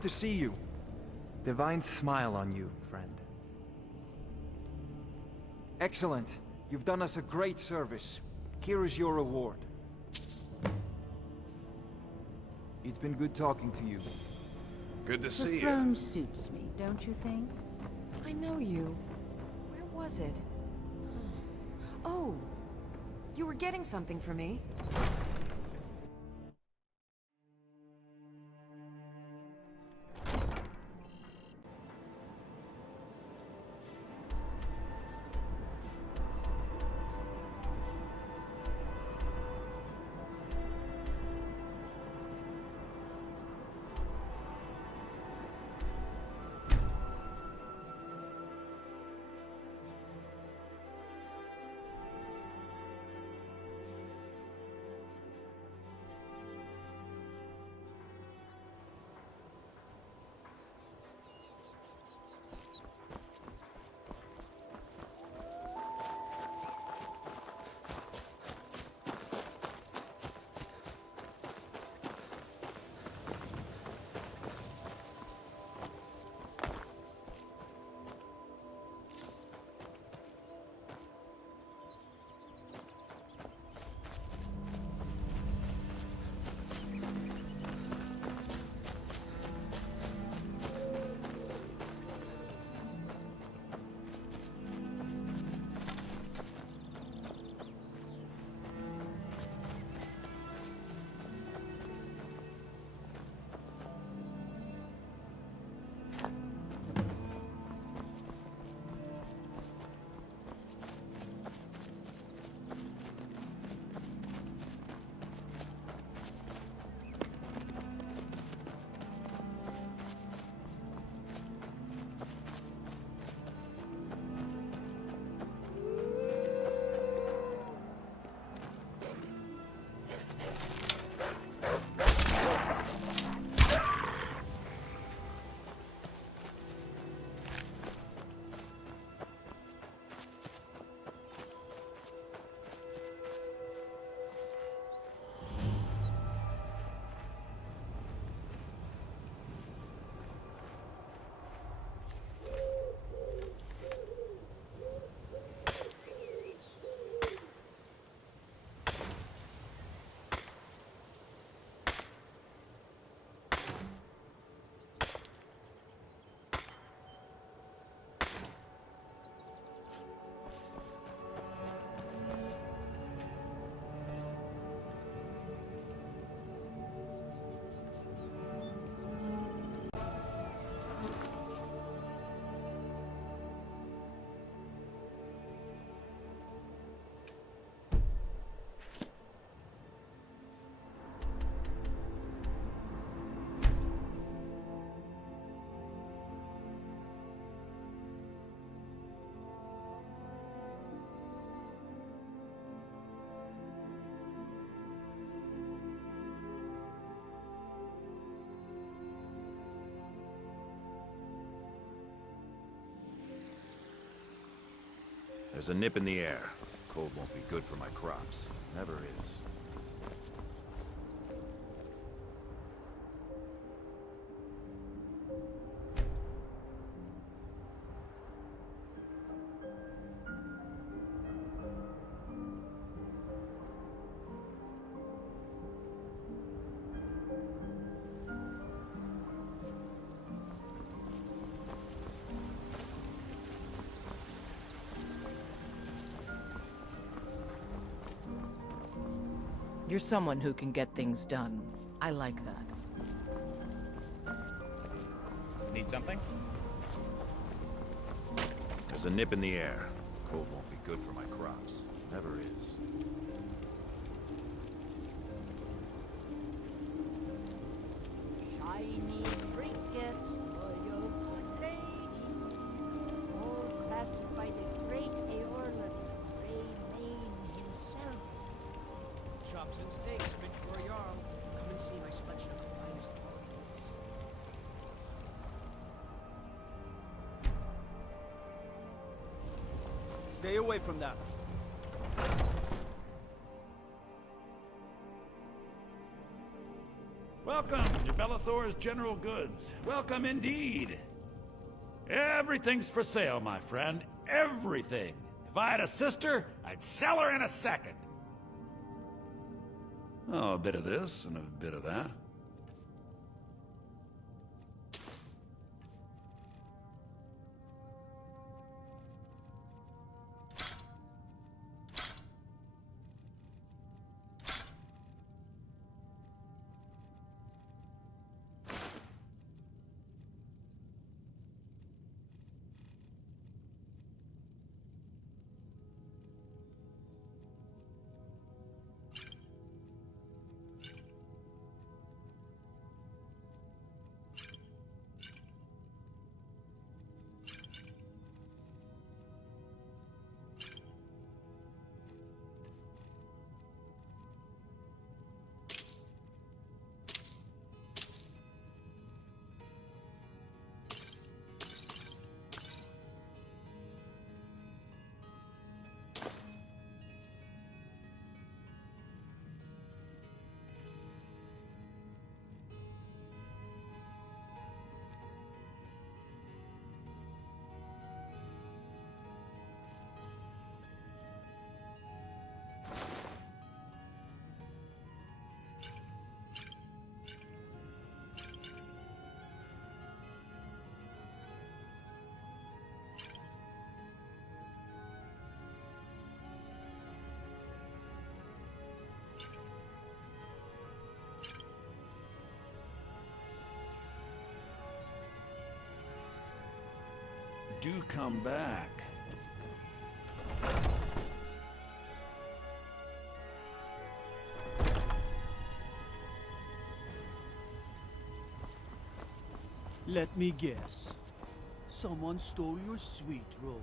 good to see you. Divine smile on you, friend. Excellent. You've done us a great service. Here is your reward. It's been good talking to you. Good to see The you. throne suits me, don't you think? I know you. Where was it? Oh! You were getting something for me. There's a nip in the air. Cold won't be good for my crops. Never is. You're someone who can get things done. I like that. Need something? There's a nip in the air. Cold won't be good for my crops. Never is. Shiny trinkets for your good lady, all crafted by the great Aorlan Raymain himself. Chops and steaks meant for a Jarl. Come and see my selection of the finest ornaments. Stay away from that. Welcome to Bellathor's General Goods. Welcome indeed. Everything's for sale, my friend. Everything. If I had a sister, I'd sell her in a second. Oh, a bit of this and a bit of that. Do come back. Let me guess. Someone stole your sweet roll.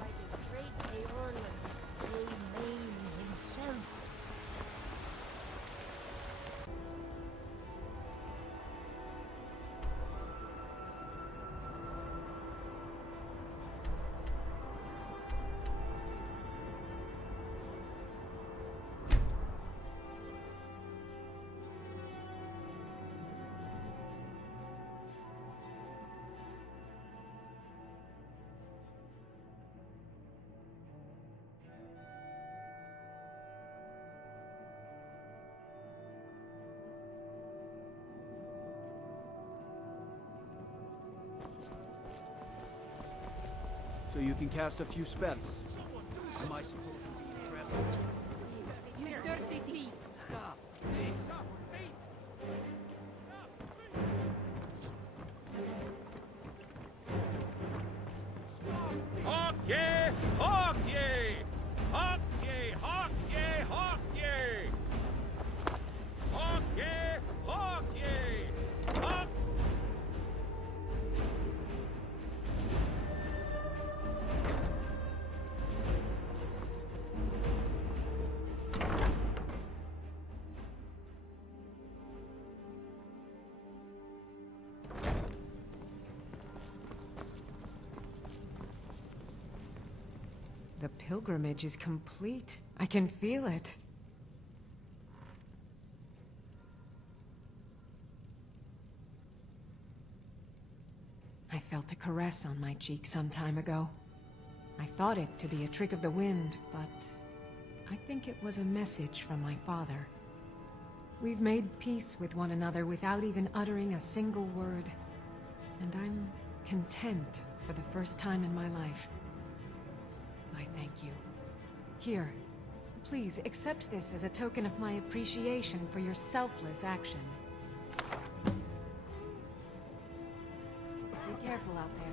By the great Aeolus, Flaming himself. So you can cast a few spells. Am I supposed to be impressed? You dirty thief! Stop. Hawk ye! Hawk ye! Hawk ye! Hawk ye! Hawk ye! Hawk ye! Hawk ye! Hawk! The pilgrimage is complete. I can feel it. I felt a caress on my cheek some time ago. I thought it to be a trick of the wind, but I think it was a message from my father. We've made peace with one another without even uttering a single word. And I'm content for the first time in my life. I thank you. Here, please accept this as a token of my appreciation for your selfless action. Be careful out there.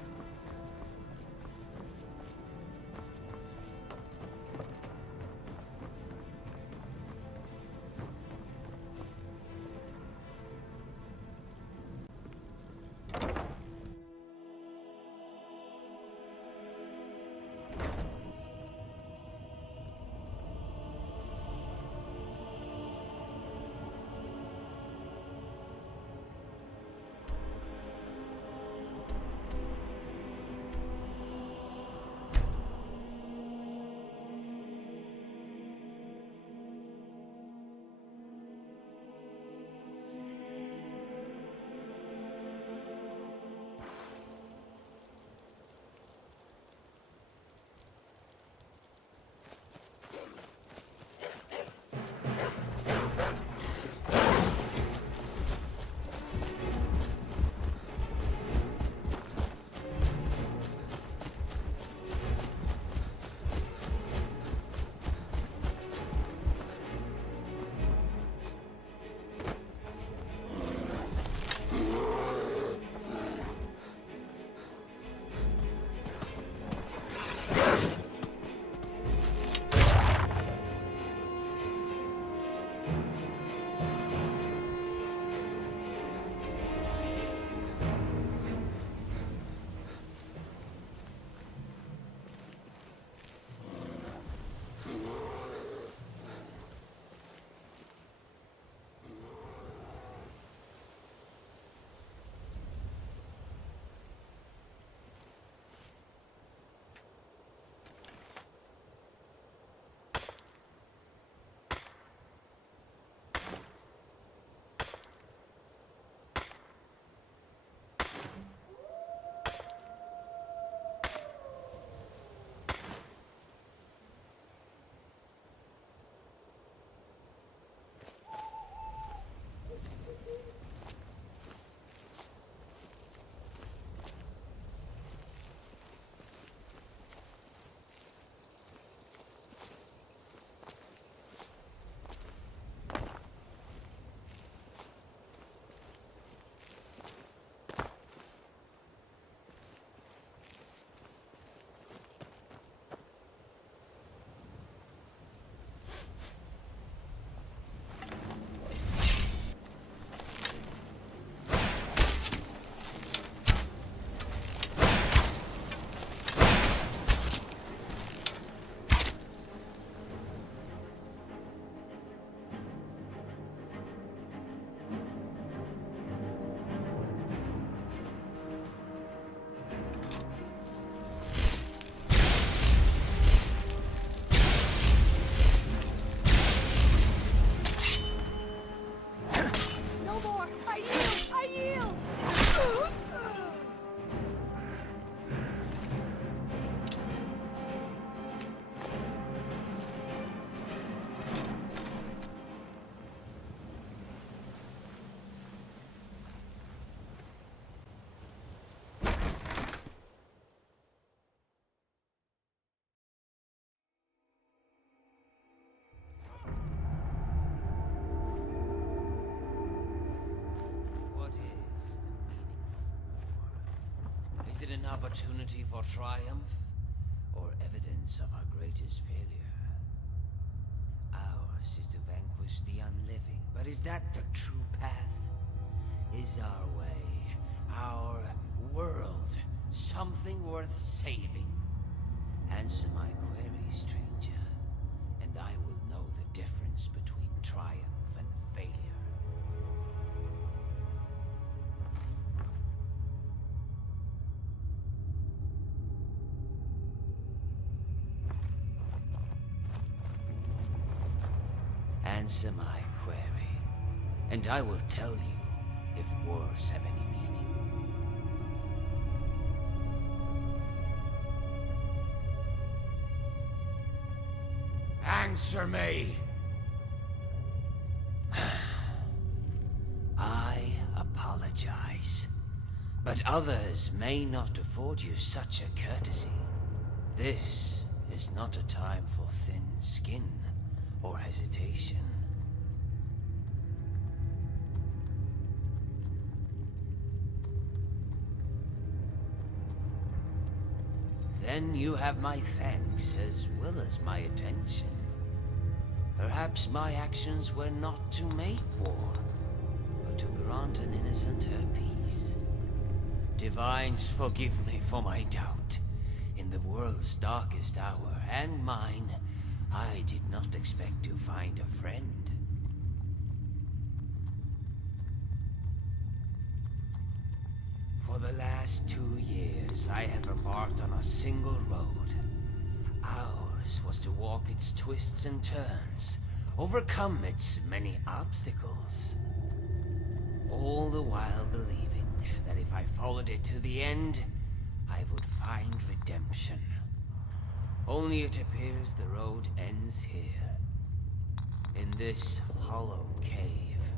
it an opportunity for triumph, or evidence of our greatest failure? Ours is to vanquish the unliving, but is that the true path? Is our way, our world, something worth saving? Answer my query, stranger, and I will know the difference between triumph and failure. Answer my query, and I will tell you if words have any meaning. Answer me! I apologize, but others may not afford you such a courtesy. This is not a time for thin skin or hesitation. Then you have my thanks as well as my attention. Perhaps my actions were not to make war, but to grant an innocent her peace. Divines, forgive me for my doubt. In the world's darkest hour, and mine, I did not expect to find a friend. For the last 2 years, I have embarked on a single road. Ours was to walk its twists and turns, overcome its many obstacles. All the while believing that if I followed it to the end, I would find redemption. Only it appears the road ends here. In this hollow cave,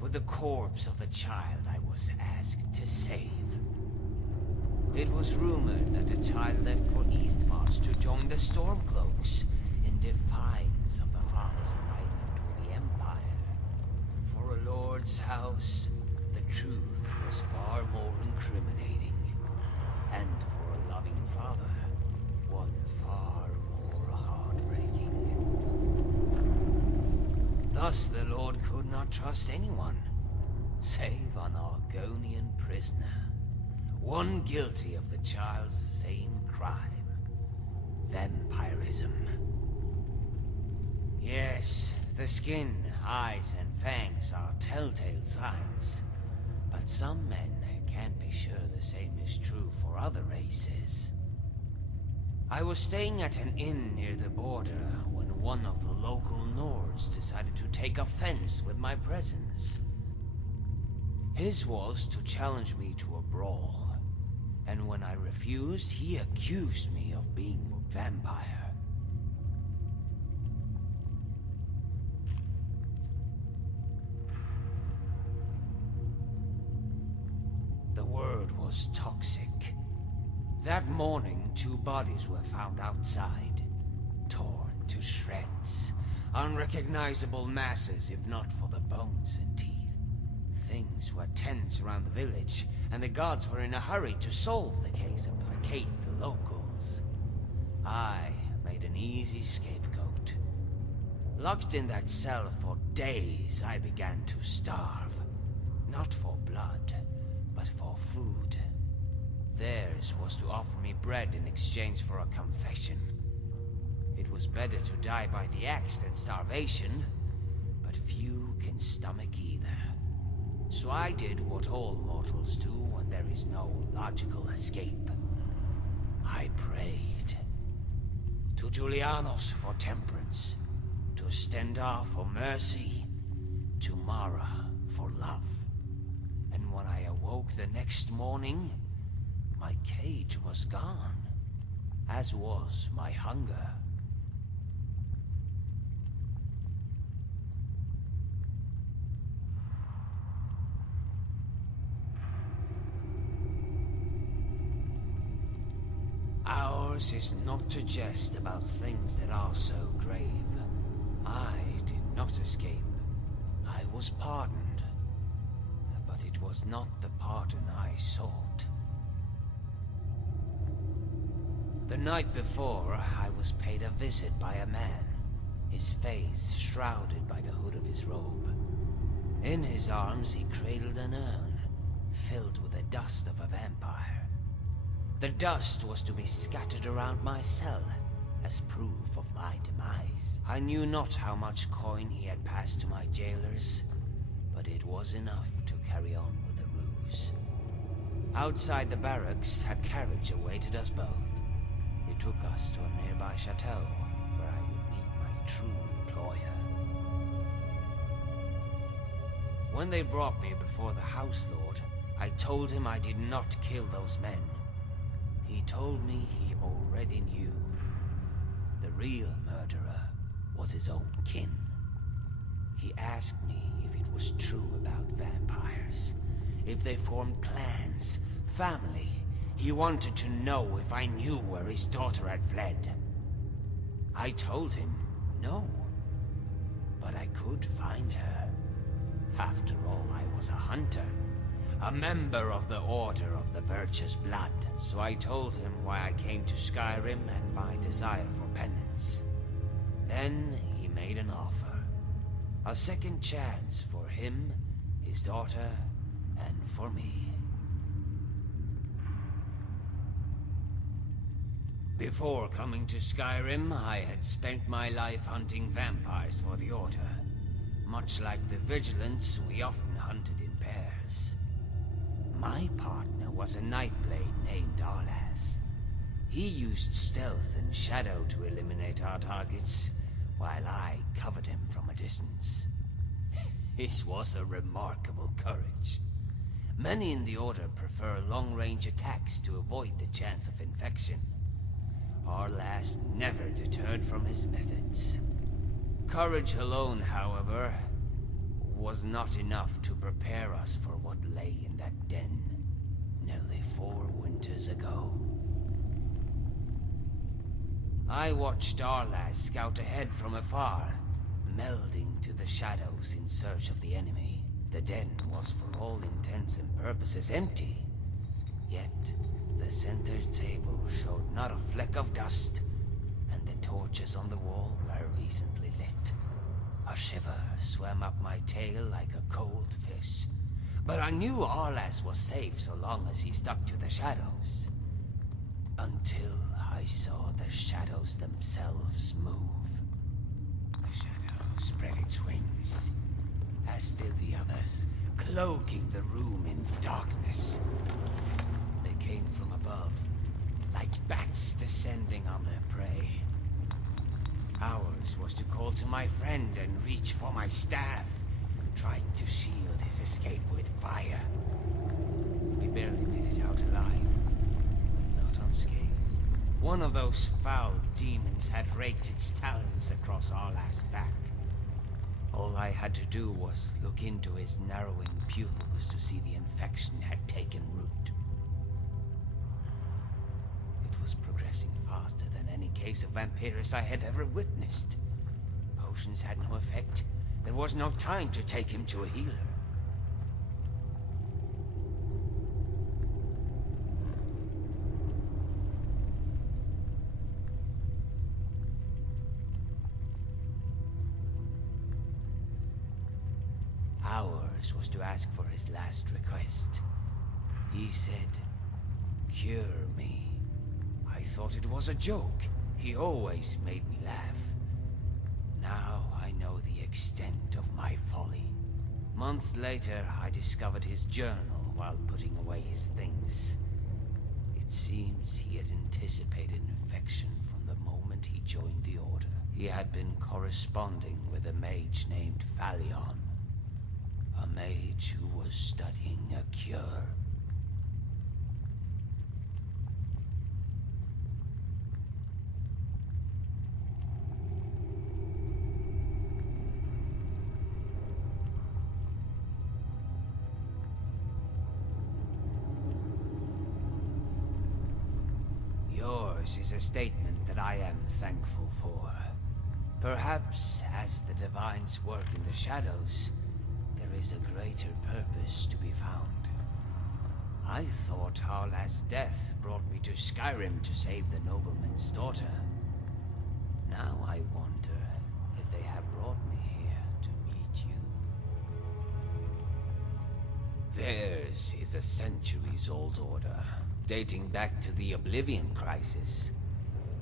with the corpse of the child I was asked to save. It was rumored that the child left for Eastmarch to join the Stormcloaks in defiance of the father's alignment with the Empire. For a lord's house, the truth was far more incriminating. And for a loving father, one far more heartbreaking. Thus the Lord could not trust anyone, save an Argonian prisoner, one guilty of the child's same crime, vampirism. Yes, the skin, eyes, and fangs are telltale signs, but some men can't be sure the same is true for other races. I was staying at an inn near the border when one of the local Nords decided to take offense with my presence. His was to challenge me to a brawl, and when I refused, he accused me of being a vampire. The word was toxic. That morning, 2 bodies were found outside, torn to shreds. Unrecognizable masses, if not for the bones and teeth. Things were tense around the village, and the gods were in a hurry to solve the case and placate the locals. I made an easy scapegoat. Locked in that cell for days, I began to starve. Not for blood, but for food. Theirs was to offer me bread in exchange for a confession. It was better to die by the axe than starvation, but few can stomach either. So I did what all mortals do when there is no logical escape. I prayed. To Julianos for temperance, to Stendar for mercy, to Mara for love. And when I awoke the next morning, my cage was gone, as was my hunger. Ours is not to jest about things that are so grave. I did not escape. I was pardoned. But it was not the pardon I sought. The night before, I was paid a visit by a man, his face shrouded by the hood of his robe. In his arms he cradled an urn, filled with the dust of a vampire. The dust was to be scattered around my cell, as proof of my demise. I knew not how much coin he had passed to my jailers, but it was enough to carry on with the ruse. Outside the barracks, a carriage awaited us both. It took us to a nearby chateau, where I would meet my true employer. When they brought me before the House Lord, I told him I did not kill those men. He told me he already knew. The real murderer was his own kin. He asked me if it was true about vampires, if they formed clans, family. He wanted to know if I knew where his daughter had fled. I told him no, but I could find her. After all, I was a hunter, a member of the Order of the Virtuous Blood. So I told him why I came to Skyrim and my desire for penance. Then he made an offer. A second chance for him, his daughter, and for me. Before coming to Skyrim, I had spent my life hunting vampires for the Order. Much like the Vigilants, we often hunted in pairs. My partner was a Nightblade named Arlas. He used stealth and shadow to eliminate our targets, while I covered him from a distance. His was a remarkable courage. Many in the Order prefer long-range attacks to avoid the chance of infection. Arlas never deterred from his methods. Courage alone, however, was not enough to prepare us for what lay in that den nearly 4 winters ago. I watched Arlas scout ahead from afar, melding to the shadows in search of the enemy. The den was for all intents and purposes empty, yet the center table showed not a fleck of dust, and the torches on the wall were recently lit. A shiver swam up my tail like a cold fish, but I knew Arlas was safe so long as he stuck to the shadows. Until I saw the shadows themselves move. The shadow spread its wings, as did the others, cloaking the room in darkness. They came from above, like bats descending on their prey. Ours was to call to my friend and reach for my staff, trying to shield his escape with fire. We barely made it out alive, not unscathed. One of those foul demons had raked its talons across Arlas's back. All I had to do was look into his narrowing pupils to see the infection had taken root. It was progressing faster than any case of vampirus I had ever witnessed. Potions had no effect. There was no time to take him to a healer. Ours was to ask for his last request. He said, "Cure me." I thought it was a joke. He always made me laugh. Now I know the extent of my folly. Months later, I discovered his journal while putting away his things. It seems he had anticipated infection from the moment he joined the Order. He had been corresponding with a mage named Phalion. A mage who was studying a cure. Yours is a statement that I am thankful for. Perhaps, as the Divines work in the shadows, there is a greater purpose to be found. I thought Harla's death brought me to Skyrim to save the nobleman's daughter. Now I wonder if they have brought me here to meet you. Theirs is a centuries-old order, dating back to the Oblivion Crisis.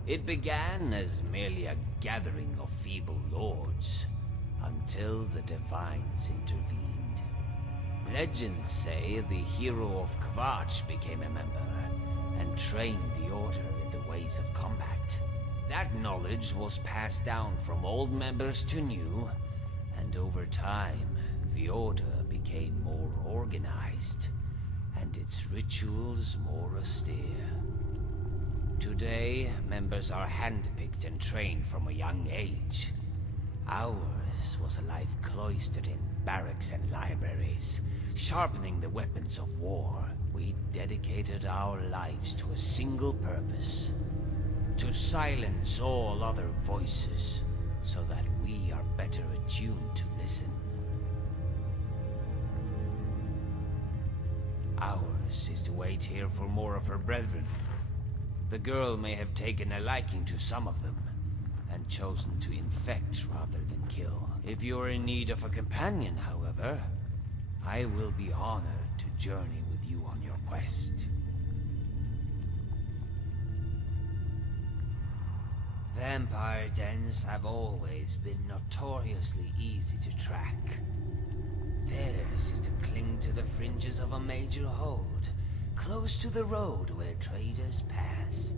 It began as merely a gathering of feeble lords, until the Divines intervened. Legends say the hero of Kvatch became a member, and trained the Order in the ways of combat. That knowledge was passed down from old members to new, and over time, the Order became more organized, and its rituals more austere. Today, members are handpicked and trained from a young age. Ours was a life cloistered in barracks and libraries, sharpening the weapons of war. We dedicated our lives to a single purpose: to silence all other voices, so that we are better attuned to listen. Ours is to wait here for more of her brethren. The girl may have taken a liking to some of them, and chosen to infect rather than kill. If you're in need of a companion, however, I will be honored to journey with you on your quest. Vampire dens have always been notoriously easy to track. Theirs is to cling to the fringes of a major hold, close to the road where traders pass.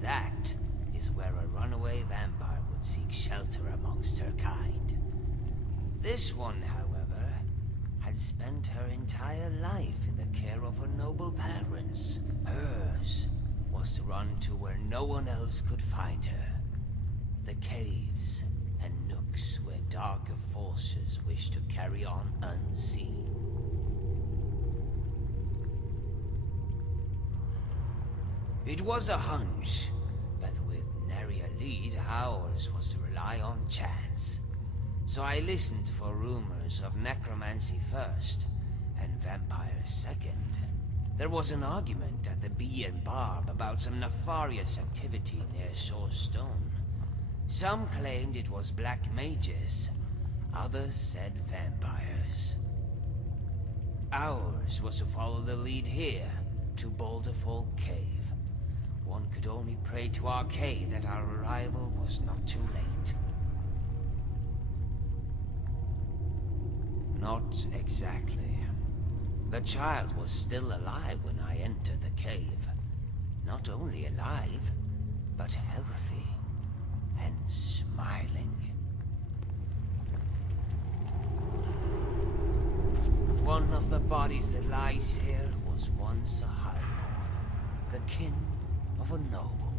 That is where a runaway vampire would seek shelter amongst her kind. This one, however, had spent her entire life in the care of her noble parents. Hers was to run to where no one else could find her. The caves and nooks where darker forces wish to carry on unseen. It was a hunch, but with nary a lead, ours was to rely on chance. So I listened for rumors of necromancy first, and vampires second. There was an argument at the Bee and Barb about some nefarious activity near Source Stone. Some claimed it was black mages, others said vampires. Ours was to follow the lead here, to Boulderfall Cave. One could only pray to Arcade that our arrival was not too late. Not exactly. The child was still alive when I entered the cave. Not only alive, but healthy and smiling. One of the bodies that lies here was once a highborn, the kin of a noble.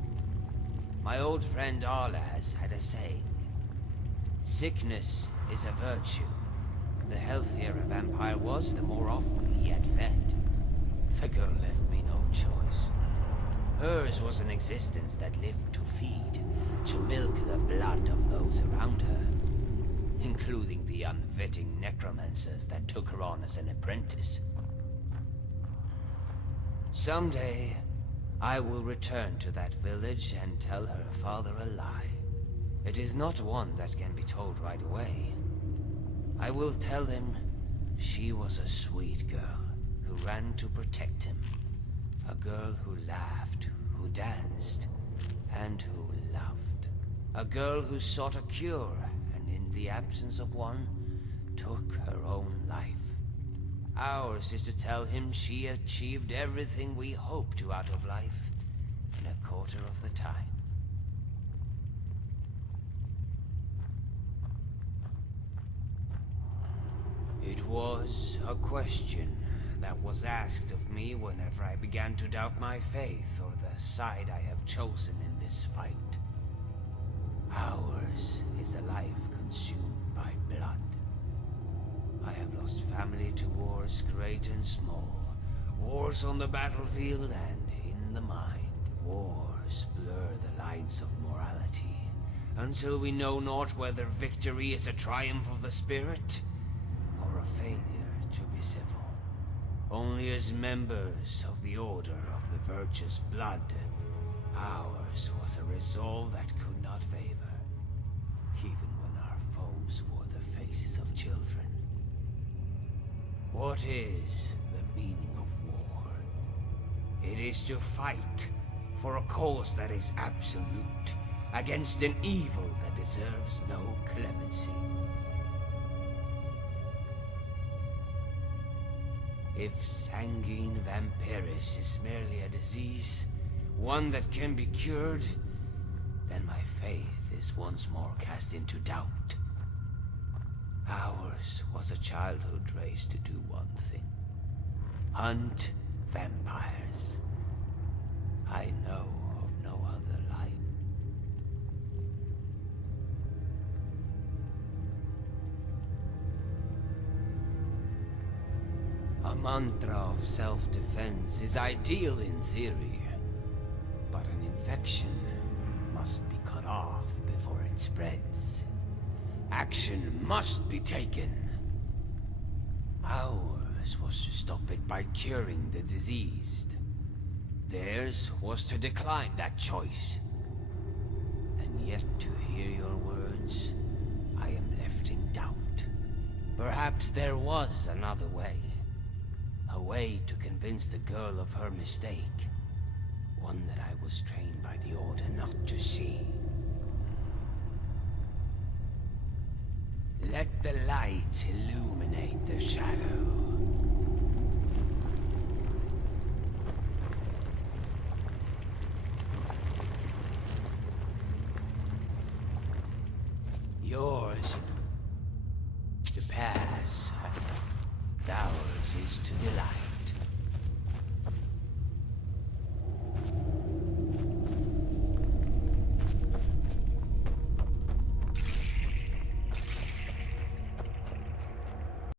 My old friend Arlas had a saying: sickness is a virtue. The healthier a vampire was, the more often he had fed. The girl left me no choice. Hers was an existence that lived to feed, to milk the blood of those around her, including the unfitting necromancers that took her on as an apprentice. Someday, I will return to that village and tell her father a lie. It is not one that can be told right away. I will tell him she was a sweet girl who ran to protect him. A girl who laughed, who danced, and who loved. A girl who sought a cure, and in the absence of one, took her own life. Ours is to tell him she achieved everything we hope to out of life in a quarter of the time. It was a question that was asked of me whenever I began to doubt my faith or the side I have chosen in this fight. Ours is a life consumed by blood. I have lost family to wars great and small. Wars on the battlefield and in the mind. Wars blur the lines of morality, until we know not whether victory is a triumph of the spirit, or a failure to be civil. only as members of the Order of the Virtuous Blood. Ours was a resolve that could not favor, even when our foes wore the faces of children. What is the meaning of war? It is to fight for a cause that is absolute, against an evil that deserves no clemency. If sanguine vampiris is merely a disease, one that can be cured, then my faith is once more cast into doubt. Ours was a childhood raised to do one thing: hunt vampires. I know of no other life. A mantra of self-defense is ideal in theory, but an infection must be cut off before it spreads. Action must be taken. Ours was to stop it by curing the diseased. Theirs was to decline that choice. And yet to hear your words, I am left in doubt. Perhaps there was another way. A way to convince the girl of her mistake. One that I was trained by the Order not to see. Let the light illuminate the shadow.